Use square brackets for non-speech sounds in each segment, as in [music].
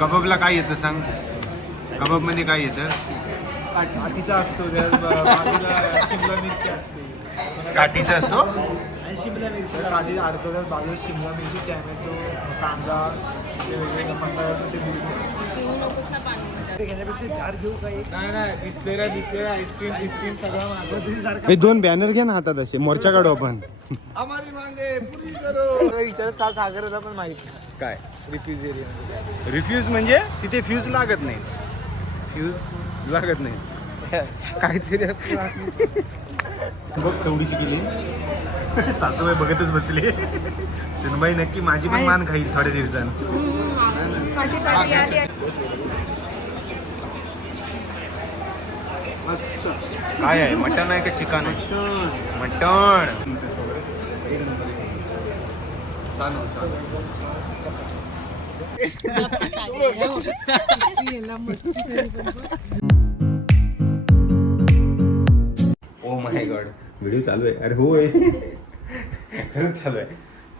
कबाबला काय येतं सांग? कबाबमध्ये काय येतं? काठीचा असतो बाजूला शिमला मिरची असते. काठीचा असतो? आणि शिमला मिरची. काठी अडकवतात बाजूला शिमला मिरची टॅमॅटो कांदा ते वेगवेगळे मसाल्याचं ते हे दोन बॅनर घ्या ना हातात असे मोर्चा काढू आपण. विचारत का सागर होता पण माहिती काय? रिफ्यूज एरिया रिफ्यूज म्हणजे तिथे फ्यूज लागत नाही. फ्यूज लागत नाही. काहीतरी बघ केवढीशी केली. सासूबाई बघतच बसले. सुनबाई नक्की माझी पण मान खाईल थोड्या दिवसांनी पाठी पाठी आली मस्त. काय आहे? मटन आहे का चिकन आहे? मटण. ओ माय गॉड व्हिडिओ चालू आहे. अरे होय. खरंच चालू आहे.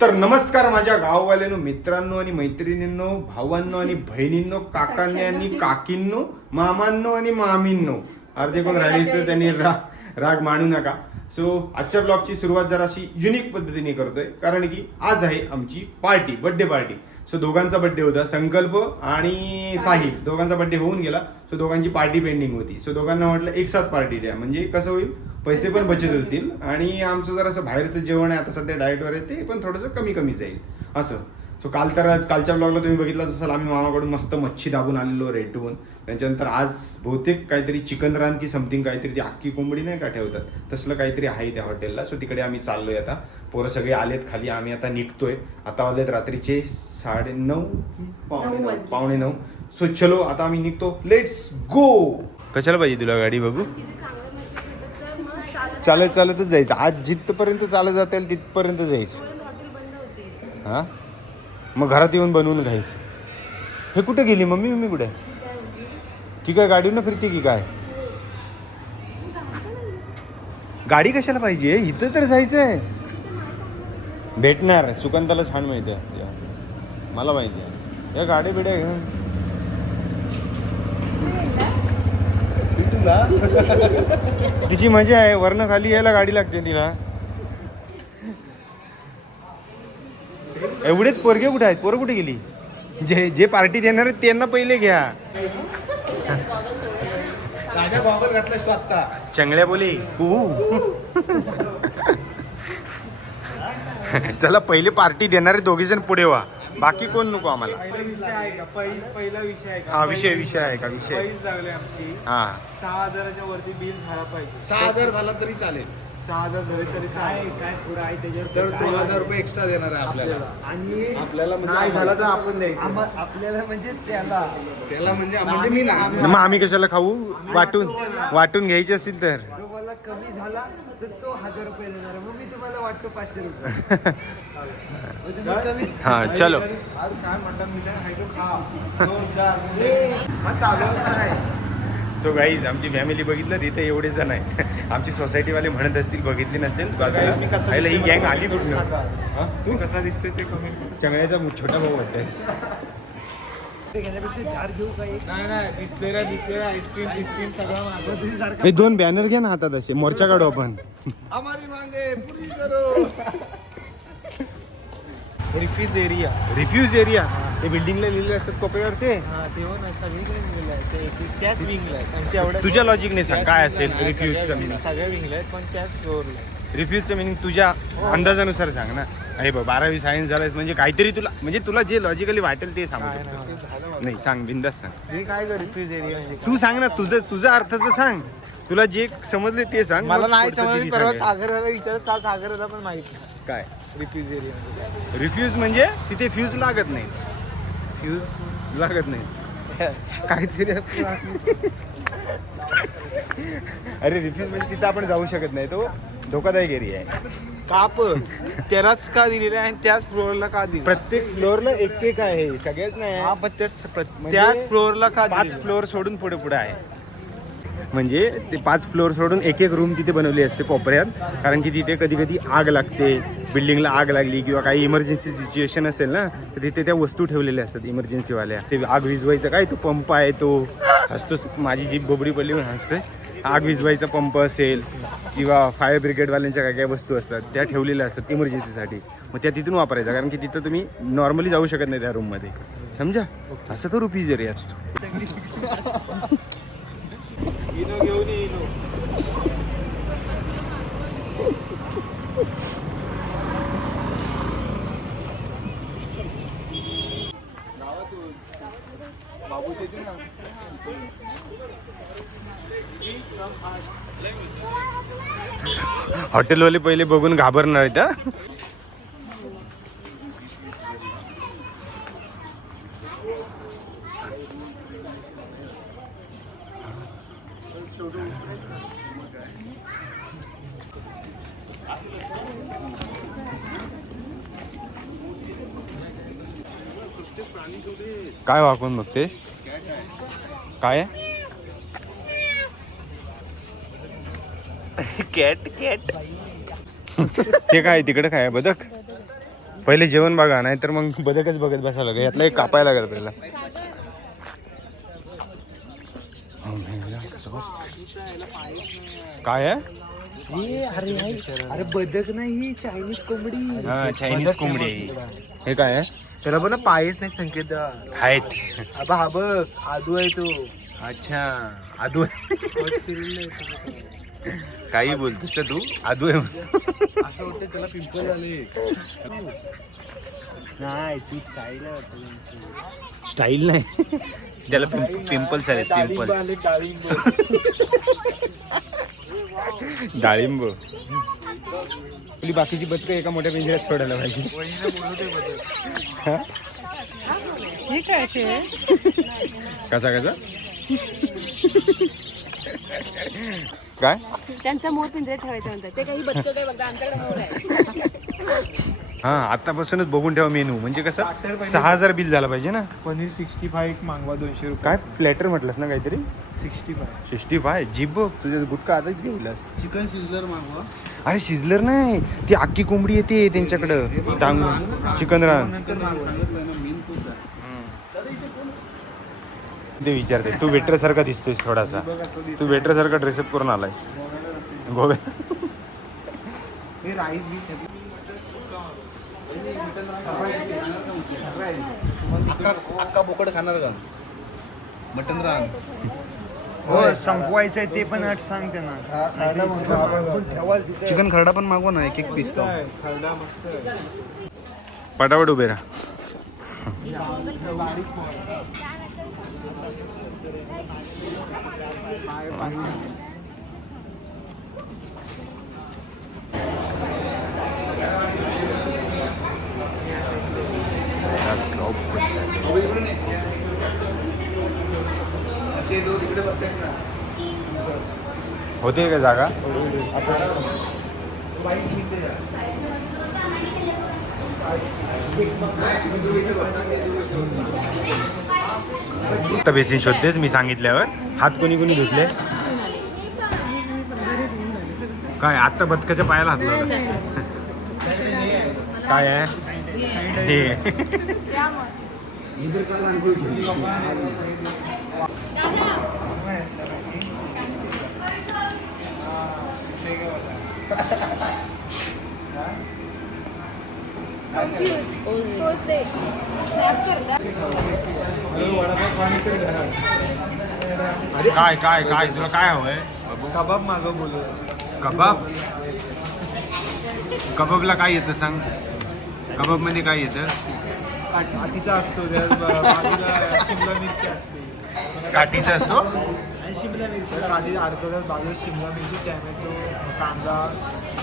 तर नमस्कार माझ्या गाववाल्यांनो मित्रांनो आणि मैत्रिणींनो भावांनो आणि बहिणींनो काकांनी आणि काकींनो मामांनो आणि मामींनो. अर्धे कोण राहिले त्यांनी राग राग मानू नका. सो आजच्या ब्लॉगची सुरुवात जराशी युनिक पद्धतीने करतोय. कारण की आज आहे आमची पार्टी बर्थडे पार्टी सो दोघांचा बर्थडे होता संकल्प आणि साहिल. दोघांचा बर्थडे होऊन गेला सो दोघांची पार्टी पेंडिंग होती. सो दोघांना म्हटलं एक साथ पार्टी द्या. म्हणजे कसं होईल? पैसे पण बचत होतील आणि आमचं जर असं बाहेरचं जेवण आहे आता सध्या डाएटवर आहे ते पण थोडंसं कमी कमी जाईल. असं. सो काल तर कालच्या ब्लॉगला तुम्ही बघितलं असाल आम्ही मामाकडून मस्त मच्छी दाबून आलेलो रेटून. त्याच्यानंतर आज बहुतेक काहीतरी चिकन रान की समथिंग काहीतरी ती अख्खी कोंबडी नाही का ठेवतात? तसलं काहीतरी आहे त्या हॉटेलला. सो तिकडे आम्ही चाललोय आता. पोरं सगळे आलेत खाली. आम्ही आता निघतोय. आता वाजलेत रात्रीचे साडे नऊ पावणे नऊ. पावणे नऊ. सो चलो आता आम्ही निघतो. लेट्स गो कशाला पाहिजे तुला गाडी बघू? चालत चालतच जायचं. आज जिथपर्यंत चालत जाता येईल तिथपर्यंत जायचं. हा? मग घरात येऊन बनवून घ्यायचं. हे कुठे गेली मम्मी? मम्मी कुठे? ती काय गाडीनं फिरते की काय? गाडी कशाला पाहिजे? इथं तर जायचं आहे भेटणार सुगंधाला छान माहिती आहे मला माहिती आहे. या गाडी बिड्या घेऊन. तिची मजा आहे वरनं खाली यायला गाडी लागते तिला. एवढेच पोरगे कुठे आहेत? पोरं कुठे गेली? जे जे पार्टी देणार आहेत त्यांना पहिले घ्या. राजा गॉगल घातलास तू आत्ता. चंगड्या बोली. चला पहिले पार्टी देणारे दोघे जण पुढे व्हा. बाकी कोण नको आम्हाला? पहिला विषय आहे का? पैस पहिला विषय आहे का? हा विषय विषय आहे का? विषय. पैस लागले आमची. हा. सहा हजाराच्या वरती बिल झाला पाहिजे. सहा हजार झाला तरी चालेल. सहा हजार तरी काय पुढे आहे त्याच्यावर तर तो हजार रुपये एक्स्ट्रा देणार आहे आपल्याला. आणि आपल्याला म्हणजे नाही झाला तर आपण द्यायचं. आपल्याला म्हणजे त्याला. त्याला म्हणजे म्हणजे मी ना मग आम्ही कशाला खाऊ? वाटून वाटून घ्यायचे असतील तर. तुम्हाला कमी झाला तर तो हजार रुपये देणार मग मी तुम्हाला वाटतो पाचशे रुपये. [laughs] मग तुम्ही कमी हा, चलो. आज काय म्हणतात मी काय? खायचो खा. ए, मग आहे. सो गाईज आमची फॅमिली बघितलं तिथे एवढे जण आहेत. [laughs] आमची सोसायटीवाले म्हणत असतील बघितली नसेल बाजूला. ही गँग आली. हा? तू कसा दिसतोय ते कमेंट चंगड्याचा मु- छोटा भाऊ वाटतोय. हे दोन बॅनर घ्या ना हातात असे मोर्चा काढू आपण. [laughs] रिफ्यूज एरिया रिफ्यूज एरिया ते बिल्डिंगला लिहिलेले असतात कोपऱ्यावर ते हा तेव्हा ना सगळीकडे विंगला आहे. ते- ते त्याच विंगला आहेत आणि तेवढ्या तुझ्या लॉजिकने सांग काय असेल रिफ्यूजचं मिनिंग सगळ्या विंगला आहेत पण त्याच फ्लोअरला. रिफ्यूजचं मिनिंग तुझ्या अंदाजानुसार सांग ना. अरे बा बारावी सायन्स झालायस म्हणजे काहीतरी तुला म्हणजे तुला जे लॉजिकली वाटेल ते सांगू शकतो नाही. सांग बिंदास सांग. हे काय रिफ्यूज एरिया म्हणजे तू सांग ना तुझं तुझा अर्थ तर सांग. तुला जे समजले ते सांग. मला मग नाही पुढचं समज दिदी परवा सांगेल. सागरला विचारत का सागर पण माहिती काय? रिफ्यूज एरिया म्हणजे रिफ्यूज म्हणजे तिथे फ्यूज लागत नाही. फ्यूज लागत नाही. काहीतरी अरे रिफ्यूज म्हणजे तिथं आपण जाऊ शकत नाही. तो धोकादायक एरिया आहे. काप त्यालाच का दिलेलं आहे आणि त्याच फ्लोअरला का दिलं प्रत्येक फ्लोअरला एक एक आहे. सगळ्याच नाही हा आहे. पण त्याच म्हणजे त्याच फ्लोअरला का पाच दिलेलं? फ्लोअर सोडून पुढे पुढे आहे. म्हणजे ते पाच फ्लोअर सोडून एक एक रूम तिथे बनवली असते कोपऱ्यात. कारण की तिथे कधी कधी आग लागते बिल्डिंगला आग लागली किंवा काही इमर्जन्सी सिच्युएशन असेल ना तर तिथे त्या वस्तू ठेवलेल्या असतात इमर्जन्सीवाल्या ते आग विझवायचा काय? तो पंप आहे तो. हसतोच माझी जीभ बोबडी पडली म्हणून हसते आग विजवायचा पंप असेल किंवा फायर ब्रिगेडवाल्यांच्या काय काय वस्तू असतात त्या ठेवलेल्या असतात इमर्जन्सीसाठी मग त्या तिथून वापरायचा कारण की तिथं तुम्ही नॉर्मली जाऊ शकत नाही त्या रूममध्ये समजा? असं तर रुपीज जरी असतो. हॉटेलवाले पहिले बघून घाबरणार आहेत काय वाकून बघतेस? काय? कॅट कॅट ते काय तिकडे काय? बदक? पहिले जेवण बघा नाही तर मग बदकच बघत बसायला लागेल. यातला एक कापायला लागेल पहिला. काय आहे अरे अरे बदक नाही चायनीज कोंबडी हा चायनीज कोंबडी आहे ही. हे काय आहे? त्याला पण पायच नाही संकेत आहेत अबा हा बघ आदू आहे तो. अच्छा आदू काही बोलतोस तू? आदू आहे म्हणून. असं वाटतं त्याला पिंपल आले नाही ती स्टाईल स्टाईल नाही. त्याला पिंपल्स आहेत पिंपल्स डाळिंब. डाळिंब. आपली बाकीची बदक एका मोठ्या पिंजऱ्यात सोडायला पाहिजे. काय कसा कसा? काय? त्यांचा मोर पिंजऱ्यात ठेवायचा म्हणतात. ते काही बच्च काय बघा आमच्याकडे मोर आहे. हा आतापासूनच बघून ठेवा मेनू. म्हणजे कसं? सहा हजार बिल झाला पाहिजे ना? पनीर सिक्स्टी फाय एक मागवा दोनशे रुपये. काय प्लॅटर म्हटलंस ना काहीतरी? Sixty five. Sixty five? जिब बघ तुझं गुटका आताच घेऊलास. Chicken sizzler मागवा. अरे शिजलर नाही. ती अख्खी कोंबडी येते त्यांच्याकडं. टांगून. चिकन रान नंतर सांगितलं ना मेन तोच आहे. ते विचारते तू वेटर सारखा दिसतोयस थोडासा. तू वेटर सारखा ड्रेसअप करून आलायस. गोव्या हे राईस बीस अक्का बोकड खाणार का? मटन रान. हो संपवायचंय ते पण आठ सांग त्यांना. चिकन खरडा पण मागवा ना एक एक पीस खरडा मस्त आहे. पटापट उभे राहा. होते का जागा? आता बेसिन शोधतेस मी सांगितल्यावर. हात कोणी कोणी धुतले? काय आत्ता बदकाच्या पायाला हात लावला? काय आहे? हे? काय काय काय? तुला काय हवंय? कबाब मागं बोलू. कबाब? कबाबला काय येतं सांग? कबाबमध्ये काय येतं? आटीचा असतो त्या बाजूला शिमला मिरची असते. काठीचा असतो? आणि शिमला मिरची. काठी अडकवतात बाजूला शिमला मिरची टॅमॅटो कांदा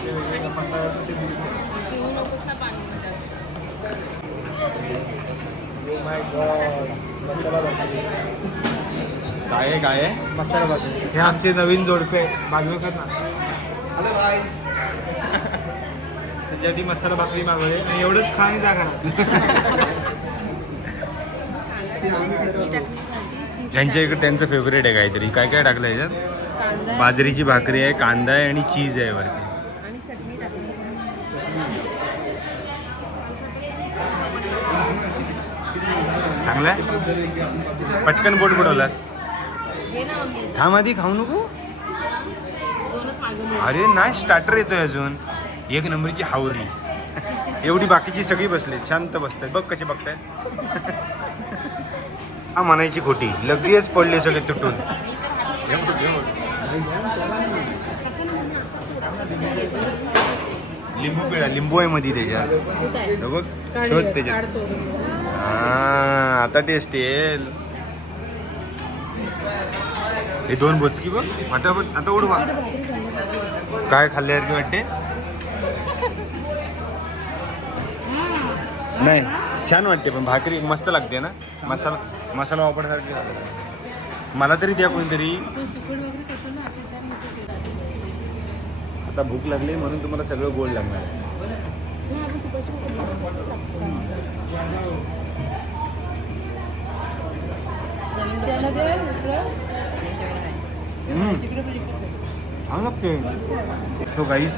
ते वेगवेगळे मसाल्याचं ते मिळतं पिऊ नकोस ना पाणी जास्त. Oh my God. मसाला भाकरी काय आहे काय आहे? मसाला भाकरी हे आमचे नवीन जोडपे बाजूकर ना. त्याच्यासाठी मसाला भाकरी मागवले. आणि एवढंच खा आणि जा घरात यांच्या इकडे त्यांचं फेवरेट आहे काहीतरी. काय काय टाकलं याच्यात? बाजरीची भाकरी आहे कांदा आहे आणि चीज आहे वरती. चांगलं आहे? पटकन बोट बुडवलास. हे आधी खाऊ नको. अरे नाही स्टार्टर येतोय अजून. एक नंबरची हावरी. एवढी बाकीची सगळी बसले शांत बसतात बघ कसे बघतायत. [laughs] हा म्हणायची खोटी. लगेच पडले सगळे तुटून. लिंबू पिळा. लिंबू आहे मध्ये त्याच्यात. बघ शोध त्याच्यात. हा आता टेस्ट येईल. हे दोन बोचकी बघ. वाटापट आता उडवा काय खाल्ल्यासारखी वाटते? नाही छान वाटते पण भाकरी मस्त लागते ना. मसाला मसाला वापरण्यासारखी मला तरी द्या कोणीतरी. आता भूक लागली म्हणून तुम्हाला सगळं गोड लागणार आहे. छान लागते सो गाईज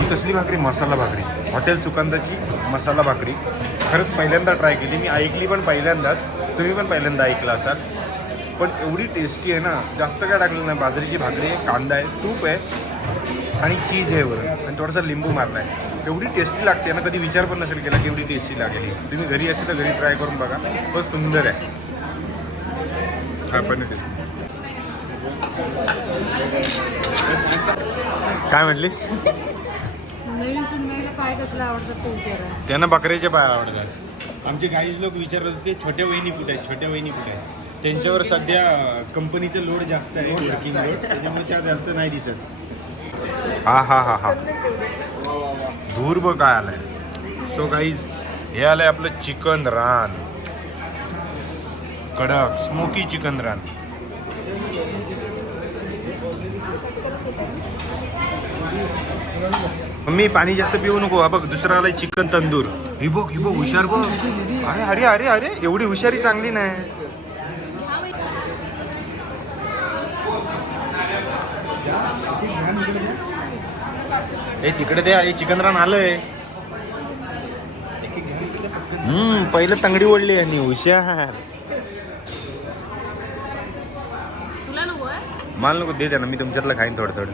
ही कसली भाकरी मसाला भाकरी. हॉटेल सुकांदाची मसाला भाकरी. खरंच पहिल्यांदा ट्राय केली. मी ऐकली पण पहिल्यांदाच. तुम्ही पण पहिल्यांदा ऐकलं असाल. पण एवढी टेस्टी आहे ना जास्त काय टाकलं नाही. बाजरीची भाकरी आहे कांदा आहे तूप आहे आणि चीज आहे वरून. आणि थोडासा लिंबू मारला आहे. एवढी टेस्टी लागते ना कधी विचार पण नसेल केला की एवढी टेस्टी लागेल तुम्ही घरी असेल तर घरी ट्राय करून बघा. पण सुंदर आहे. हा पण काय म्हटलीस? नवीन सुनबाईला पाय कसला आवडतात ते विचारा. त्यांना बकऱ्याचे पाय आवडतात. आमचे काही लोक विचारत होते छोट्या वहिनी कुठे आहेत छोट्या वहिनी कुठे आहेत? त्यांच्यावर सध्या कंपनीचं लोड जास्त आहे वर्किंग लोड त्याच्यामुळे त्या जास्त नाही दिसत. हा हा हा हा. धूर बघ काय आलाय. सो गाईज हे आलंय आपलं चिकन रान. कडक स्मोकी चिकन रान. मम्मी पाणी जास्त पिऊ नको. हा बघ दुसरा आलाय चिकन तंदूर. ही बघ ही बघ हुशार बघ. अरे अरे अरे अरे एवढी हुशारी चांगली नाही. ए तिकडे ते हे चिकन रान आलंय. हम्म पहिलं तंगडी ओढली यांनी हुशार. मला नको दे ना मी तुमच्यातलं खाईन थोडं थोडं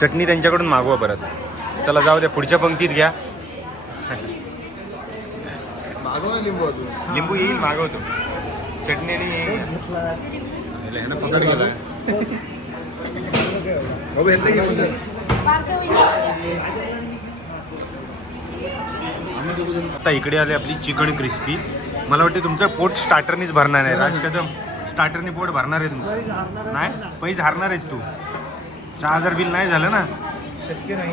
चटणी त्यांच्याकडून मागवा परत. चला जाऊ द्या पुढच्या पंक्तीत घ्या. लिंबू लिंबू येईल मागवतो. चटणी आणि पकड गेला. आता इकडे आले आपली चिकन क्रिस्पी मला वाटते तुमचं पोट स्टार्टरनीच भरणार आहे. राज कदम स्टार्टरनी पोट भरणार आहे तुमचं. नाही? पैसे हारणार आहेस तू. सहा हजार बिल नाही झालं ना? शक्य नाही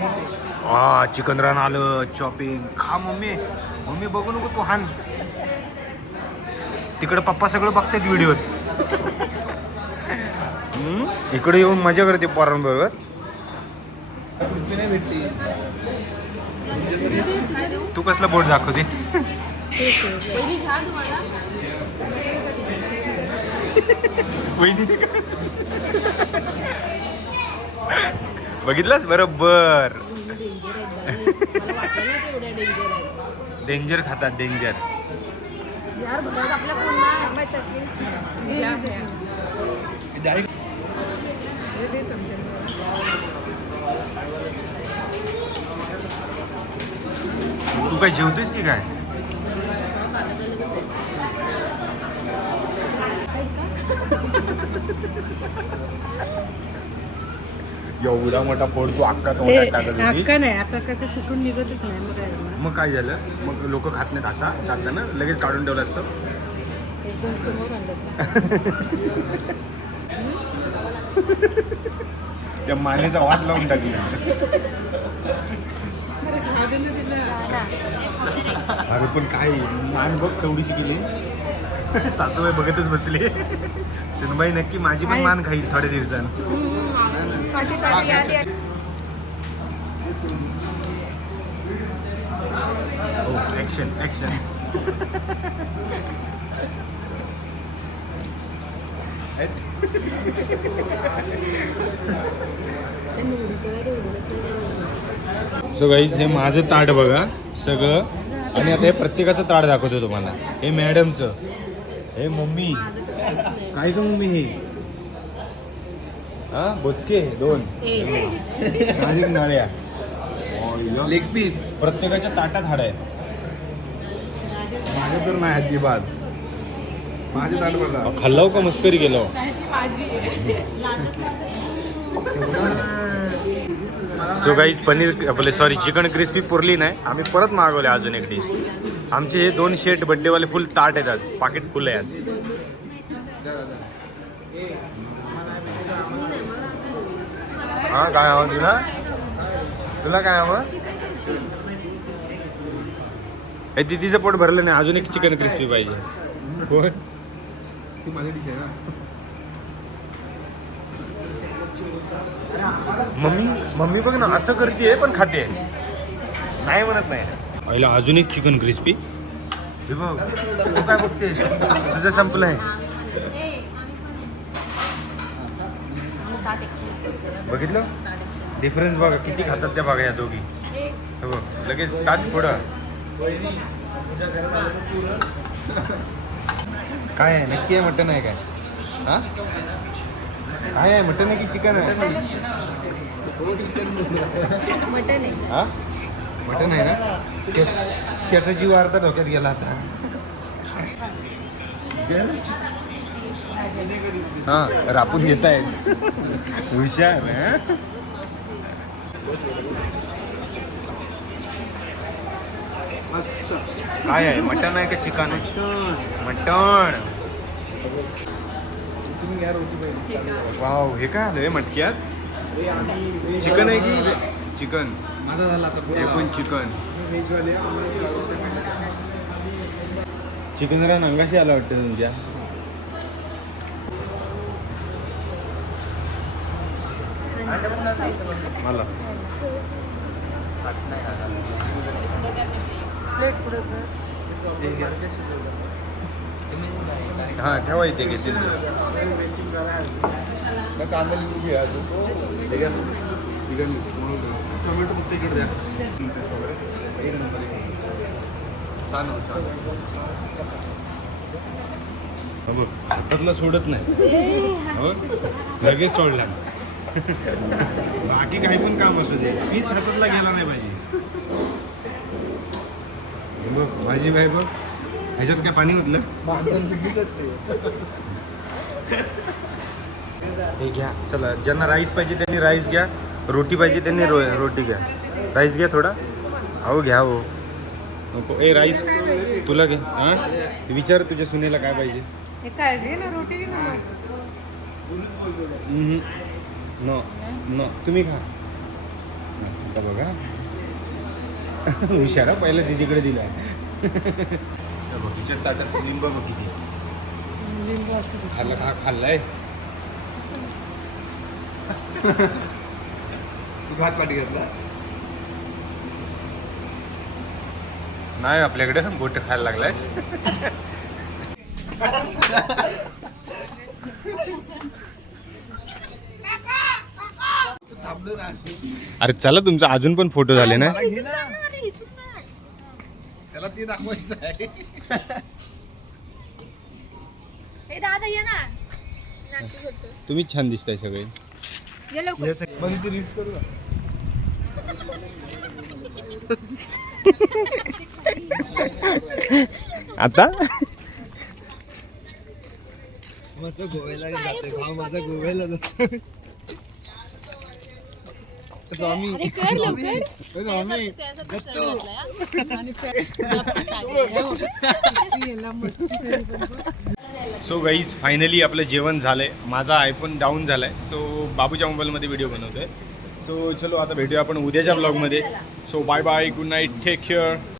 हा चिकन रान आलं चॉपिंग खा मम्मी. मम्मी बघू नको तू हान. तिकडे पप्पा सगळं बघतात व्हिडिओत? इकडे येऊन मजा करते पोरांबरोबर. कुल्फी नाही भेटली. तू कसला बोट दाखवतेस वहिनी. बघितलंस? बरोबर. डेंजर खातात डेंजर. तू काय जेवतोयस की काय? एवढा मोठा फोड तू अक्का तोंडात टाकत होतीस? अक्का नाही आता ते निघतच नाही मग काय करणार? मग काय झालं? मग लोक खात नाहीत असा खाताना लगेच काढून ठेवलं असतं? एकदम समोर आणलं [laughs] त्या मानेचा वाट लावून टाकली. अरे पण काय मान बघ केवढीशी गेली सासूबाई बघतच बसले. सुनबाई [laughs] नक्की माझी पण मान खाईल थोड्या दिवसांनी. पाठी पाठी आली ऍक्शन ऍक्शन सो गाईज हे माझं ताट बघा सगळं. आणि आता हे प्रत्येकाचं ताट दाखवतो तुम्हाला. हे मॅडमचं. हे मम्मी. काय ग मम्मी हे? हा? बोचके दोन. अधिक नळ्या लेग पीस प्रत्येकाच्या ताटात हाड आहे माझं तर नाही अजिबात. माझे ताट बघा. खाल्लाव का मस्करी केलो सो काही पनीर आपले सॉरी चिकन क्रिस्पी पुरली नाही. आम्ही परत मागवले अजून एक डिश आमचे हे दोन शेट बड्डेवाले फुल ताट आहेत आज. पाकिट फुल आहे आज. हा काय हवं तुला तुला काय हवं हे तिचं पोट भरलं नाही अजून एक चिकन क्रिस्पी पाहिजे. कोण? ती माझी डिश आहे ना. मम्मी मम्मी बघ ना असं करते पण खाते. नाही म्हणत नाही. पहिला अजून एक चिकन क्रिस्पी हे बघ तू काय बघते तुझं संपलं आहे ए, आम्ही ताट एक- बघितलं? डिफरन्स बघा किती खातात त्या बघा या दोघी? हे बघ लगेच ताट पुढं. काय आहे? नक्की आहे मटन आहे काय? हां? काय आहे? मटन आहे की चिकन आहे? हां? आहे मटन आहे ना? त्याचा जीव अर्धा डोक्यात गेला आता. हा रापून घेत आहेत हुशार हं? मस्त. काय आहे? मटन आहे का चिकन आहे? मटण. तुम्ही घ्या रोटी पाहिजे वाव हे काय आलंय मटक्यात? हे आम्ही चिकन आहे की चिकन? माझा झाला आता एकूण चिकन. व्हेजवाले आम्हाला चिकन जरा नंगाशी आला वाटतं तुमच्या. मला. प्लेट पुढे कर. हा ठेवा इथे घेतील कांदा लिंबू घ्या चिकन टोमॅटो फक्त इकडे द्या. एक नंबर एक नंबर. छान मस्त हो बघ हातातला सोडत नाही. ए, हो लगेच सोडला बाकी काही पण काम असू दे. पीस हातातला गेला नाही पाहिजे बघ भाजी भाई बघ. ह्याच्यात काय पाणी ते. हे घ्या चला. ज्यांना राईस पाहिजे त्यांनी राईस घ्या. रोटी पाहिजे त्यांनी रो रोटी घ्या. राईस घ्या थोडा. अहो घ्या हो. नको. ए राईस तुला घे. हां? विचार तुझ्या सुनेला काय पाहिजे. हे काय घे ना रोटी घे ना. नो नो तुम्ही खा. आता बघा. हुशारा पहिलं दिदीकडे दिला तिच्या ताटात लिंब बघ किती. खाल्लं खा खाल्लायस? तू भात पाठी घेतला? नाही आपल्याकडे गोट खायला लागलायस [laughs] थांबलो ना अरे चला तुमचा अजून पण फोटो झाले ना? त्याला ते दाखवायचं आहे. ए, दादा ये ना. नाटक करतोय. तुम्ही छान दिसताय सगळे. ये लवकर. बनीची रील्स करू का? आता? मस्त गोव्याला जाते भाव माझा गोव्याला जातो अरे कर लवकर. स्वामी. सो गाईज फायनली आपलं जेवण झालंय. माझा आयफोन डाऊन झालाय. सो बाबूच्या मोबाईलमध्ये व्हिडिओ बनवतोय. सो चलो आता भेटूया आपण उद्याच्या ब्लॉगमध्ये so bye bye good night take care